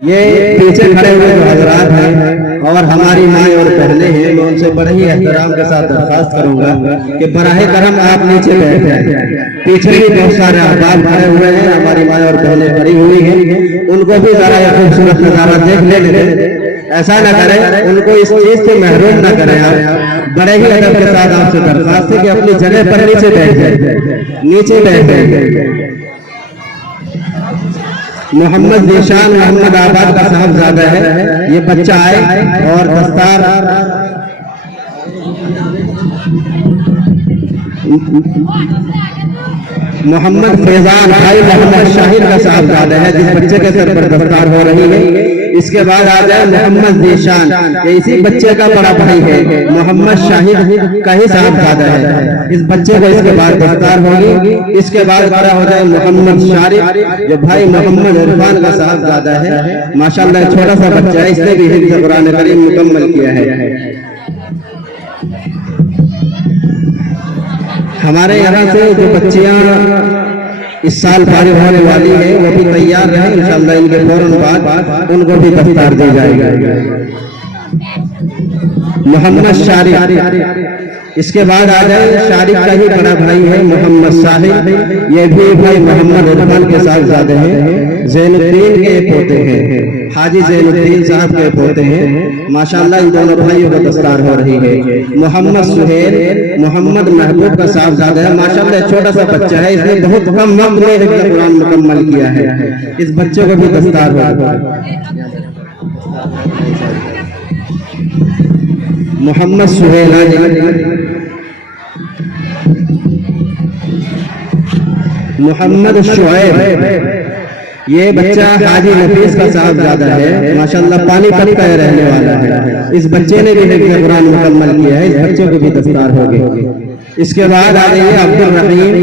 ये पीछे खड़े हुए जो हजरात हैं और हमारी माँ और बहनें हैं, मैं उनसे बड़े ही एहतराम के साथ दरख्वास्त करूंगा कि बराह करम आप नीचे बैठ जाएं। पीछे भी बहुत सारे अहबाब खड़े हुए हैं, हमारी माँ और बहनें खड़ी हुई हैं, उनको भी जरा ये खूबसूरत नजारा देख लेने दें। ऐसा न करें, उनको इस चीज से महरूम न करें। आप बड़े ही अदब के साथ आपसे दरख्वास्त है कि अपनी जगह पर नीचे बैठ जाए, नीचे बैठ जाए। मोहम्मद ज़ीशान मोहम्मद आबाद का साहबजादा है, ये बच्चा आए और दस्तार मोहम्मद फैजान भाई मोहम्मद शाहिद का साहबजादा है, जिस बच्चे के सर पर दस्तार हो रही है। इसके बाद आ जाए मोहम्मद ज़ीशान, इसी बच्चे का बड़ा भाई है, मोहम्मद शाहिद का ही साहबजादा है। इस बच्चे को इसके बाद दस्तार होगी। इसके बाद बड़ा हो जाए मोहम्मद शारिफ, जो भाई मोहम्मद इरफान का साहबजादा है। माशाअल्लाह छोटा सा बच्चा है, इसने भी हिफ्ज़ कुरान करीम मुकम्मल किया है। हमारे यहाँ से जो बच्चियाँ इस साल फारिग होने वाली है वो भी तैयार रहे, इंशाअल्लाह इनके फौरन बाद उनको भी दस्तार दी जाएगी। मोहम्मद शारिफ, इसके बाद आ जाए शारिफ का ही बड़ा भाई है मोहम्मद साहिब, ये भी भाई मोहम्मद इरफान के साहबजादे हैं, ज़ैनुद्दीन के पोते हैं, हाजी ज़ैनुद्दीन साहब के पोते हैं। माशाअल्लाह इन दोनों भाइयों को दस्तार हो रही है। मोहम्मद सुहेल मोहम्मद महबूब का साहबजादा है, माशाअल्लाह छोटा सा बच्चा है, इसने बहुत कम वक्त में हिफ्ज़ कुरान मुकम्मल किया है। इस बच्चे को भी दस्तार हो मोहम्मद सुहेल। मोहम्मद शुएब, ये बच्चा हाजी नफीस का साहबजादा है, माशाअल्लाह पानीपत का रहने वाला है। इस बच्चे ने भी हिफ्ज़ कुरान मुकम्मल किया है, इस बच्चे को भी दस्तार होगी। इसके बाद आ गई अब्दुल रहीम,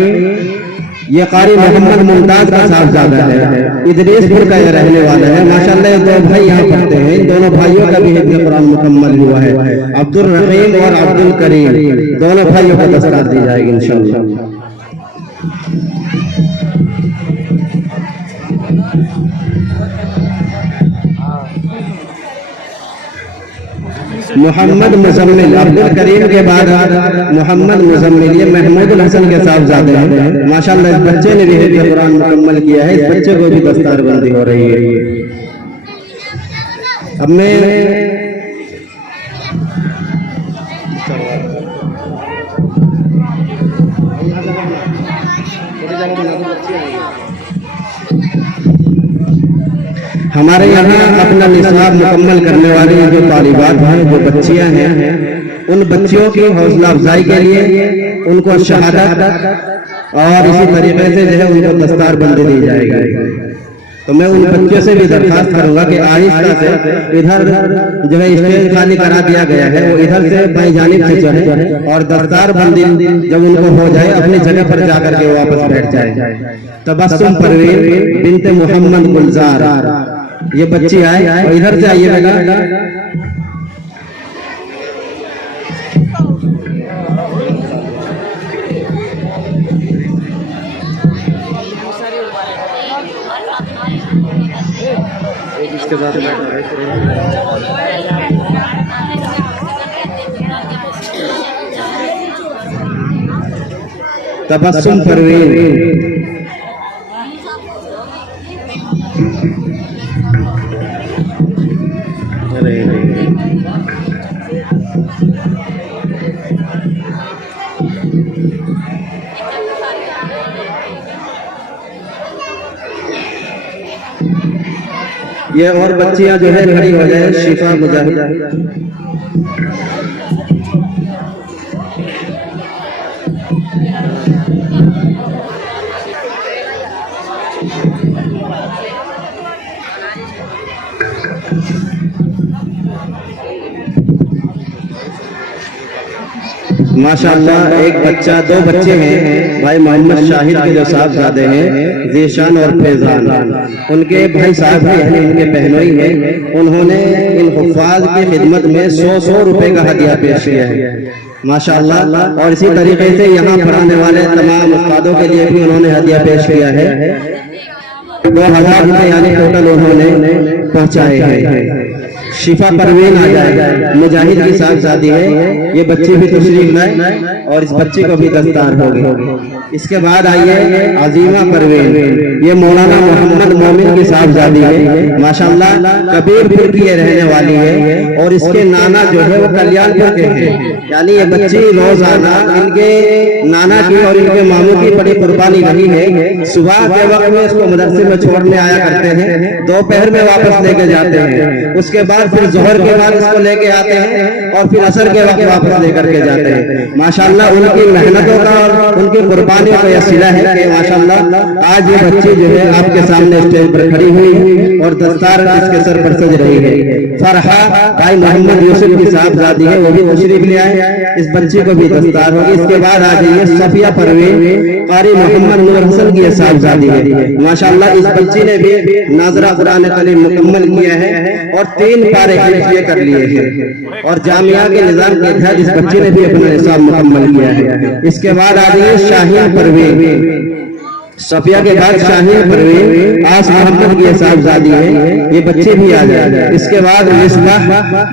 ये कारी मोहम्मद मुमताज का साहबजादा है, इदरीसपुर का रहने वाला है। माशाअल्लाह दो भाई यहाँ पढ़ते हैं, इन दोनों भाइयों का भी हिफ्ज़ कुरान मुकम्मल हुआ है। अब्दुल रहीम और अब्दुल करीम दोनों भाइयों को दस्तार दी जाएगी इंशाअल्लाह। मोहम्मद मुजम्मिल, अब्दुल करीम के बाद मोहम्मद मुजम्मिल, ये महमूदुल हसन के साहबजादे हैं। माशाअल्लाह इस बच्चे ने भी हिफ्ज़ कुरान मुकम्मल किया है, इस बच्चे को भी दस्तार बंदी हो रही है। अब मैं हमारे यहाँ अपना निसाब मुकम्मल करने वाली जो तालिबात हैं, जो बच्चियाँ हैं, उन बच्चियों की हौसला अफजाई के लिए उनको शहादत और इसी तरीके से जो है उनको दस्तार बंदी दी जाएगी। तो मैं उन बच्चों से भी दरख्वास्त करूंगा कि आहिस्ता से इधर जो है स्टेज खाली करा दिया गया है, वो इधर से बाईं जानिब से चढ़े और दस्तार बंदी जब उनको हो जाए अपनी जगह पर जाकर के वापस बैठ जाए। तबस्सुम परवीन बिनते मोहम्मद गुलजार, ये बच्ची आए और इधर से आइए बेटा। इसके साथ तबस्सुम परवीन, ये और बच्चियां जो है खड़ी हो जाए। शिफा मुजाहिद, माशाअल्लाह एक बच्चा, दो बच्चे हैं भाई मोहम्मद शाहिद के जो साहबजादे हैं, ज़ीशान और फैजान, उनके भाई साहब भी हैं, उनके बहनोई हैं। उन्होंने इन हुफ़ाज़ की खिदमत में 100 रुपए का हदिया पेश किया है माशाअल्लाह। और इसी तरीके से यहाँ पढ़ाने वाले तमाम उस्तादों के लिए भी उन्होंने हदिया पेश किया है। 2000 रुपये यानी टोटल उन्होंने पहुंचाए हैं। शिफा परवीन आ जाए, मुजाहिद की साहबजादी है, ये बच्ची भी तशरीफ लाए और इस बच्ची को भी दस्तार होगी। इसके बाद आइए अजीमा परवीन, ये मौलाना मोहम्मद मोमिन की साहबजादी है, माशाल्लाह कबीरपुर की ये रहने वाली है और इसके नाना जो है वो कल्याणपुर के हैं। यानी ये बच्ची रोजाना इनके नाना की और इनके मामू की बड़ी कुर्बानी रही है। सुबह के वक्त में इसको मदरसे में छोड़ने आया करते हैं, दोपहर में वापस लेके जाते हैं, उसके बाद फिर जोहर के बाद इसको लेके आते हैं और फिर असर के वक्त वापस लेकर के जाते हैं। माशाल्लाह उनकी मेहनतों का और उनकी कुर्बानियों का यह सिला है कि माशाल्लाह आज ये बच्ची जो है आपके सामने स्टेज पर खड़ी हुई और दस्तार इसके सर पर सज रही है। फरहा भाई मोहम्मद यूसुफ की साहबजादी है, वो भी तशरीफ ले आए, इस बच्ची को भी दस्तार होगी। इसके बाद आ जाइए सफिया परवीन, कारी मोहम्मद नूर हसन की साहबजादी है, माशाल्लाह इस बच्ची ने भी नाजरा कुरान करीम मुकम्मल किया है और 3 पारे हिफ्ज़ कर लिए हैं और जामिया के निजाम के तहत इस बच्ची ने भी अपना निसाब मुकम्मल किया है। इसके बाद आ जाइए शाहीन परवीन, सफिया के बाद शाहीन परवीन आस मोहम्मद की साहबजादी है, ये बच्चे भी आ जाए। इसके बाद मिसबाह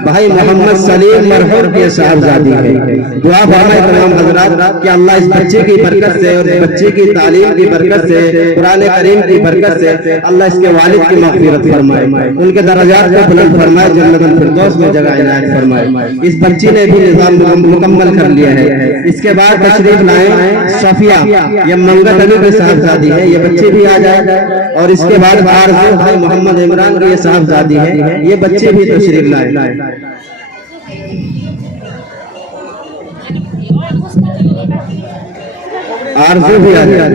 भाई मोहम्मद सलीम मरहूर के साहबजादी है। दुआ फरमाए तमाम हजरात कि अल्लाह इस बच्चे की बरकत से और इस बच्चे की तालीम की बरकत से, कुरान करीम की बरकत से अल्लाह इसके वालिद की मग़फ़िरत फरमाए, उनके दर्जात को बुलंद फरमाए, जन्नतुल फिरदौस में जगह इनायत फरमाए। इस बच्ची ने भी निज़ाम मुकम्मल कर लिया है। इसके बाद तशरीफ लाए सफिया, ये मंगत अली की साहबजादी है, ये बच्चे भी आ जाए और इसके बाद आरज़ू भाई मोहम्मद इमरान की साहबजादी है, ये बच्चे भी तशरीफ लाए। आरज़ू भी आ जाए।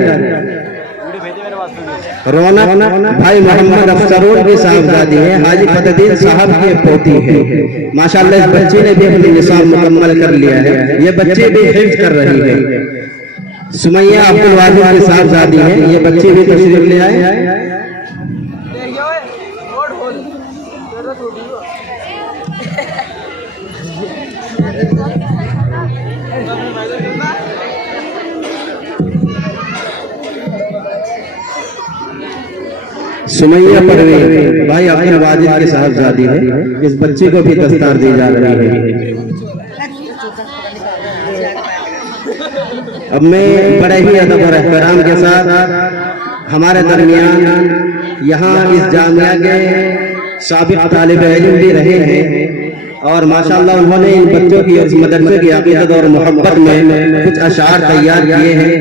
रौनक भाई मोहम्मद अफसरून की साहबजादी है, हाजी फतेहदीन साहब की पोती है, माशाल्लाह इस बच्ची ने भी अपनी निसाब मुकम्मल कर लिया है। ये बच्चे भी हिफ्ज़ कर रही है। सुमैया अब्दुल वाजिद की साहबजादी है, ये बच्चे भी तशरीफ ले आए। सुमैया परवीन भाई अब्दुल वाजिद की साहबजादी है, इस बच्चे को भी दस्तार दी जा रही है। अब मैं बड़े ही अदब और एहतराम के साथ हमारे दरमियान यहाँ इस जामिया के साबिक तालिब इल्म भी रहे हैं और माशाल्लाह उन्होंने इन बच्चों की और इस मदरसे की अकीदत और मोहब्बत में कुछ अशार तैयार किए हैं।